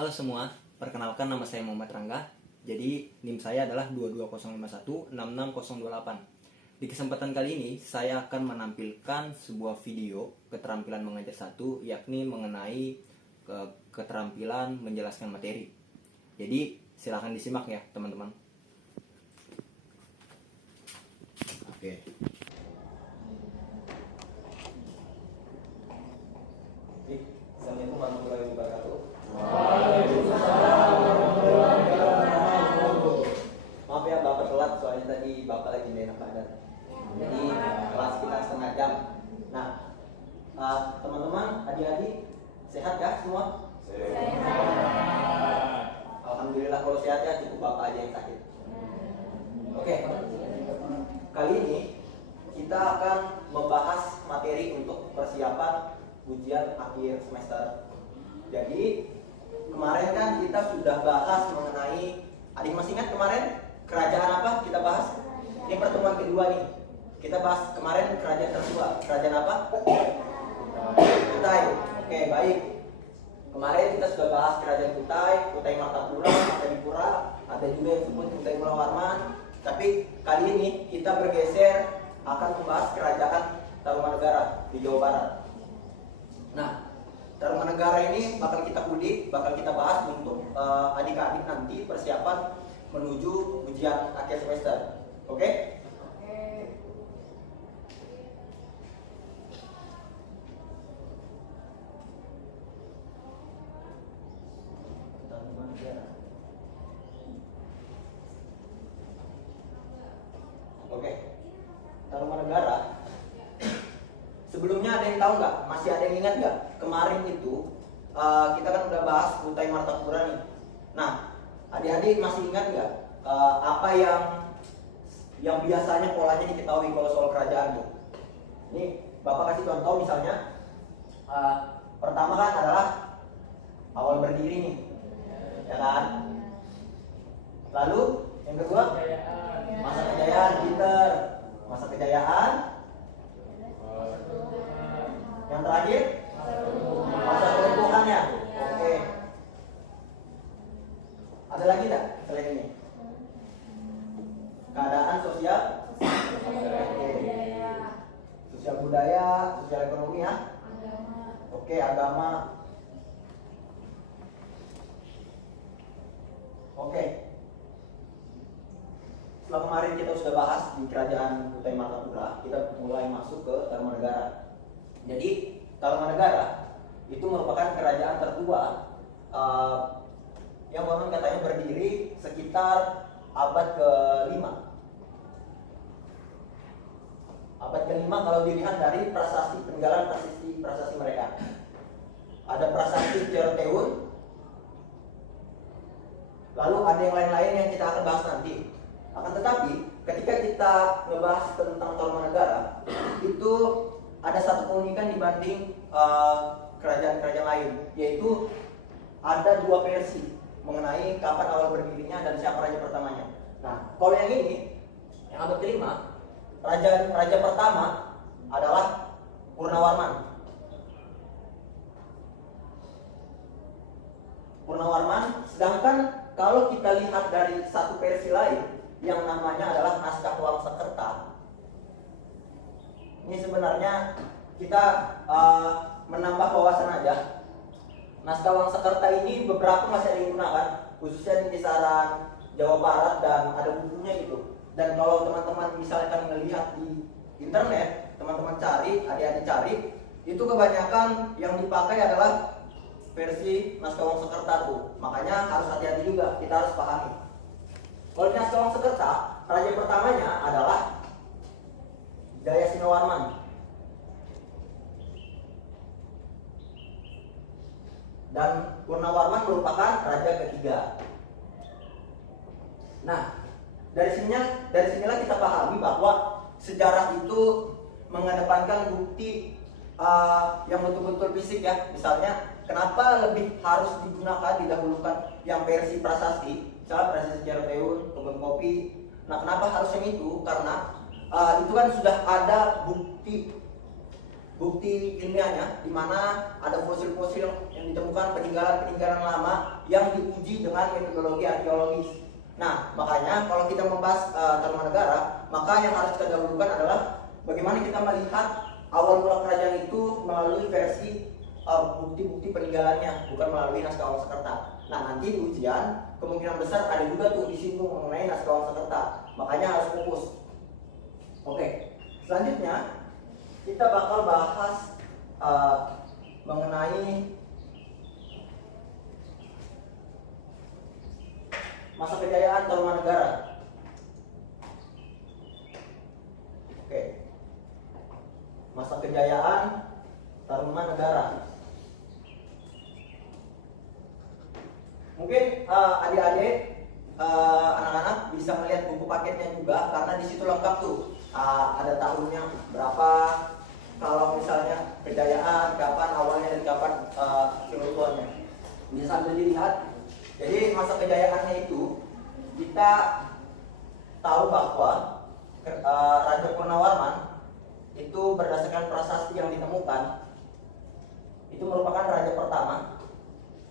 Halo semua, perkenalkan nama saya Muhammad Rangga. Jadi NIM saya adalah 22051 66028. Di kesempatan kali ini saya akan menampilkan sebuah video keterampilan mengajar 1, yakni mengenai keterampilan menjelaskan materi. Jadi silahkan disimak ya teman-teman. Oke. Assalamualaikum warahmatullahi wabarakatuh. Maaf ya Bapak telat, soalnya tadi Bapak lagi enak badan. Jadi kelas kita setengah jam. Nah, teman-teman, adik-adik sehat ya semua? Sehat. Alhamdulillah, kalau sehat ya, cukup Bapak aja yang sakit. Oke. Kali ini kita akan membahas materi untuk persiapan ujian akhir semester. Jadi kemarin kan kita sudah bahas mengenai, adik masih ingat kemarin kerajaan apa kita bahas? Ini pertemuan kedua nih. Kita bahas kemarin kerajaan tertua. Kerajaan apa? Kutai. Oke, baik. Kemarin kita sudah bahas kerajaan Kutai, Kutai Martapura, Martapura, ada juga yang disebut Kutai Mulawarman. Tapi kali ini kita bergeser akan membahas kerajaan Tarumanegara di Jawa Barat. Nah, Tarumanegara ini bakal kita kulik, bakal kita bahas untuk adik-adik nanti persiapan menuju ujian akhir semester. Oke? Oke. Tarumanegara. Sebelumnya ada yang tahu nggak? Masih ada yang ingat nggak? Kemarin itu kita kan udah bahas Kutai Martapura nih. Nah, adik-adik masih ingat nggak apa yang biasanya polanya diketahui kalau soal kerajaan tuh? Ini Bapak kasih contoh misalnya. Pertama kan adalah awal berdiri nih, ya kan? Lalu yang kedua masa kejayaan, pinter. Masa kejayaan. Yang terakhir masa keruntuhannya. Oke. Ada lagi nggak selain ini? Keadaan sosial. Oke. Sosial budaya, sosial ekonomi ya. Oke, agama. Oke. Setelah kemarin kita sudah bahas di kerajaan Kutai Martapura, kita mulai masuk ke Tarumanegara. Jadi Tarumanegara itu merupakan kerajaan tertua yang konon katanya berdiri sekitar abad ke-5. Abad ke-5 kalau dilihat dari prasasti, peninggalan prasasti mereka. Ada prasasti Ceroteun. Lalu ada yang lain-lain yang kita akan bahas nanti. Akan tetapi ketika kita ngebahas tentang Tarumanegara, itu ada satu keunikan dibanding kerajaan-kerajaan lain, yaitu ada dua versi mengenai kapan awal berdirinya dan siapa raja pertamanya. Nah, kalau yang ini, yang abad ke-5, raja pertama adalah Purnawarman. Sedangkan kalau kita lihat dari satu versi lain yang namanya adalah Naskah Wangsakerta, ini sebenarnya kita menambah wawasan aja. Naskah Wangsakerta ini beberapa masih ada yang digunakan, khususnya di kisaran Jawa Barat, dan ada bukunya gitu. Dan kalau teman-teman misalkan melihat di internet, teman-teman cari, adik-adik cari, itu kebanyakan yang dipakai adalah versi Naskah Wangsakerta tuh. Makanya harus hati-hati juga, kita harus pahami. Kalau di Naskah Wangsakerta, raja pertamanya adalah Jayasinowarman. Dan Purnawarman merupakan raja ketiga. Nah, dari sinilah kita pahami bahwa sejarah itu mengedepankan bukti yang betul-betul fisik ya. Misalnya, kenapa lebih harus digunakan, didahulukan yang versi prasasti, misalnya prasasti Ceroteun, Kebun Kopi. Nah, kenapa harus yang itu? Karena itu kan sudah ada bukti ilmiahnya, di mana ada fosil-fosil yang ditemukan peninggalan-peninggalan lama yang diuji dengan metodologi arkeologis. Nah, makanya kalau kita membahas Tarumanegara, maka yang harus kita dahulukan adalah bagaimana kita melihat awal mula kerajaan itu melalui versi bukti-bukti peninggalannya, bukan melalui naskah Wangsakerta. Nah, nanti di ujian kemungkinan besar ada juga tuh disinggung mengenai naskah Wangsakerta, makanya harus fokus. Oke, selanjutnya kita bakal bahas mengenai masa kejayaan Tarumanegara. Oke, masa kejayaan Tarumanegara. Mungkin adik-adik, anak-anak bisa melihat buku paketnya juga, karena di situ lengkap tuh. Ada tahunnya berapa, kalau misalnya kejayaan, kapan awalnya dan kapan kerusuhannya. Bisa sambil dilihat. Jadi masa kejayaannya itu kita tahu bahwa Raja Purnawarman itu berdasarkan prasasti yang ditemukan itu merupakan raja pertama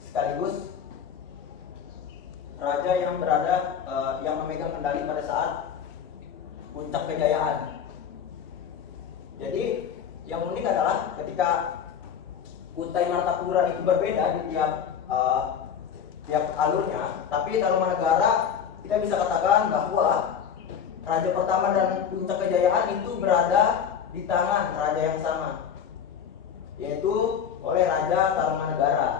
sekaligus raja yang yang memegang kendali pada saat puncak kejayaan. Jadi yang unik adalah ketika Kutai Martapura itu berbeda di tiap alurnya, tapi Tarumanegara kita bisa katakan bahwa raja pertama dan puncak kejayaan itu berada di tangan raja yang sama, yaitu oleh Raja Tarumanegara.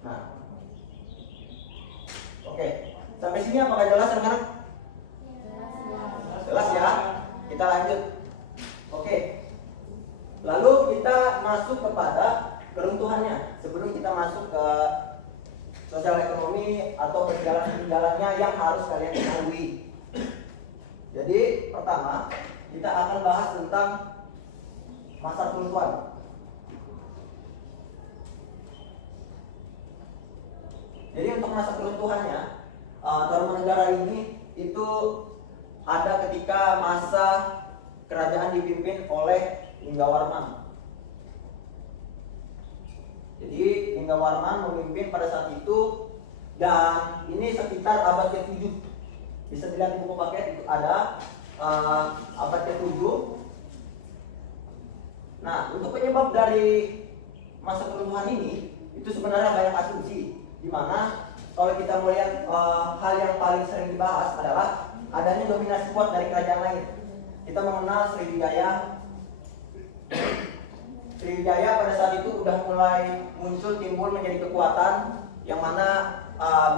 Nah, oke, sampai sini apakah jelas anak-anak? Jelas ya? Kita lanjut. Oke, lalu kita masuk kepada keruntuhannya sebelum kita masuk ke sosial ekonomi atau peninggalan-peninggalannya yang harus kalian ketahui. Jadi pertama kita akan bahas tentang masa keruntuhan. Jadi untuk masa keruntuhannya, Tarumanegara ini itu ada ketika masa kerajaan dipimpin oleh Linggawarman. Jadi Linggawarman memimpin pada saat itu, dan ini sekitar abad ke-7. Bisa dilihat di buku paket itu ada abad ke-7. Nah, untuk penyebab dari masa keruntuhan ini itu sebenarnya banyak asumsi, di mana kalau kita melihat hal yang paling sering dibahas adalah adanya dominasi kuat dari kerajaan lain. Kita mengenal Sriwijaya. Sriwijaya pada saat itu udah mulai timbul menjadi kekuatan yang mana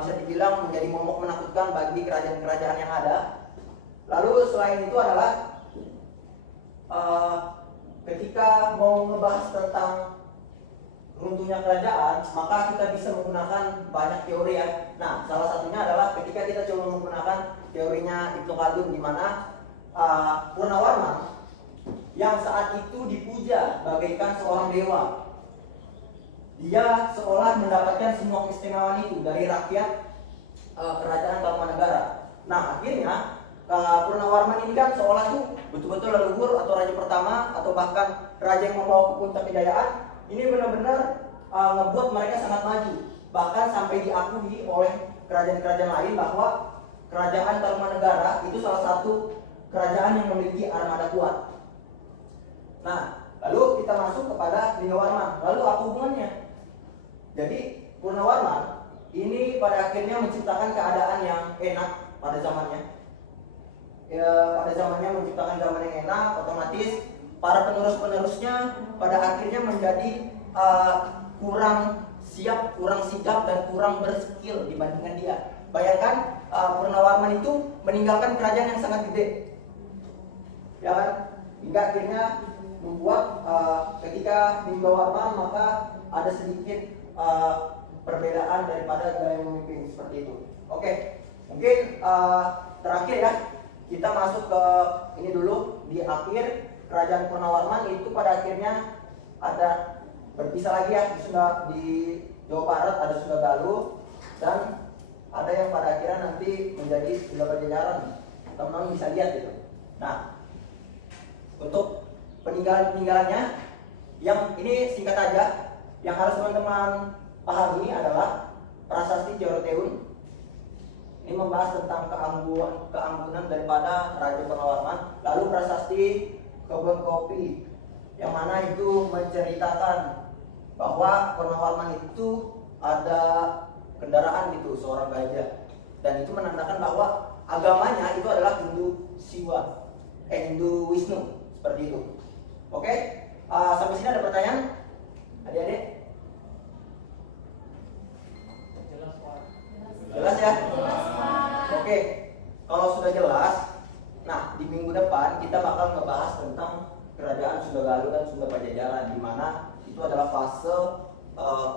bisa dibilang menjadi momok menakutkan bagi kerajaan-kerajaan yang ada. Lalu selain itu adalah ketika mau ngebahas tentang runtuhnya kerajaan, maka kita bisa menggunakan banyak teori ya. Nah, salah satunya adalah ketika kita coba menggunakan teorinya Ibnu Khaldun, di mana Purnawarman yang saat itu dipuja bagaikan seorang dewa. Dia seolah mendapatkan semua keistimewaan itu dari rakyat kerajaan Tarumanegara. Nah, akhirnya Purnawarman ini kan seolah tuh betul-betul leluhur atau raja pertama atau bahkan raja yang membawa ke puncak kejayaan. Ini benar-benar ngebuat mereka sangat maju. Bahkan sampai diakui oleh kerajaan-kerajaan lain bahwa kerajaan Tarumanegara itu salah satu kerajaan yang memiliki armada kuat. Nah, lalu kita masuk kepada Linggawarman. Lalu apa hubungannya? Jadi Purnawarman ini pada akhirnya menciptakan keadaan yang enak pada zamannya. Pada zamannya menciptakan zaman yang enak, otomatis para penerus-penerusnya pada akhirnya menjadi kurang siap, kurang sigap, dan kurang berskill dibandingkan dia. Bayangkan Purnawarman itu meninggalkan kerajaan yang sangat gede, ya kan? Hingga akhirnya membuat ketika Linggawarman maka ada sedikit perbedaan daripada gaya memimpin seperti itu. Oke, mungkin terakhir ya, kita masuk ke ini dulu. Di akhir kerajaan Purnawarman itu pada akhirnya ada berpisah lagi ya, di Jawa Barat ada Sunda Galuh, dan ada yang pada akhirnya nanti menjadi Sunda Pajajaran. Teman-teman bisa lihat itu. Nah, untuk peninggalan-peninggalannya yang ini singkat aja. Yang harus teman-teman pahami adalah prasasti Coroteun. Ini membahas tentang keanggunan daripada Raja Purnawarman. Lalu prasasti Kebun Kopi, yang mana itu menceritakan bahwa Purnawarman itu ada kendaraan gitu, seorang gajah, dan itu menandakan bahwa agamanya itu adalah Hindu Siwa, Hindu Wisnu, seperti itu. Oke, sampai sini ada pertanyaan, adik-adik? Jelas ya? Oke, kalau sudah jelas, nah di minggu depan kita bakal ngebahas tentang kerajaan Sunda Galuh dan Sunda Pajajaran, di mana itu adalah fase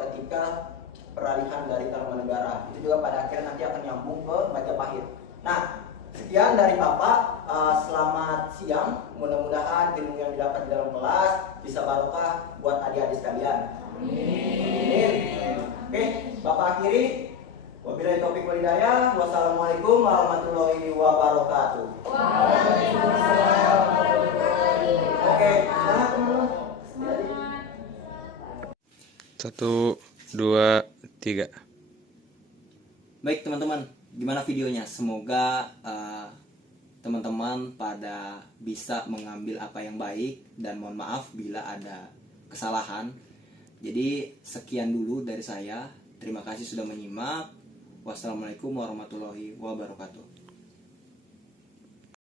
ketika peralihan dari Tarumanegara. Itu juga pada akhirnya nanti akan nyambung ke Majapahit. Nah, sekian dari Bapak. Selamat siang. Mudah-mudahan ilmu yang didapat di dalam kelas bisa barokah buat adik-adik sekalian. Amin. Oke, Bapak akhiri. Wabillahi taufiq wal hidayah. Wassalamualaikum warahmatullahi wabarakatuh. Waalaikumsalam warahmatullahi wabarakatuh. Oke, semangat teman-teman. 1, 2, 3. Baik teman-teman, gimana videonya? Semoga teman-teman pada bisa mengambil apa yang baik, dan mohon maaf bila ada kesalahan. Jadi sekian dulu dari saya. Terima kasih sudah menyimak. Wassalamualaikum warahmatullahi wabarakatuh.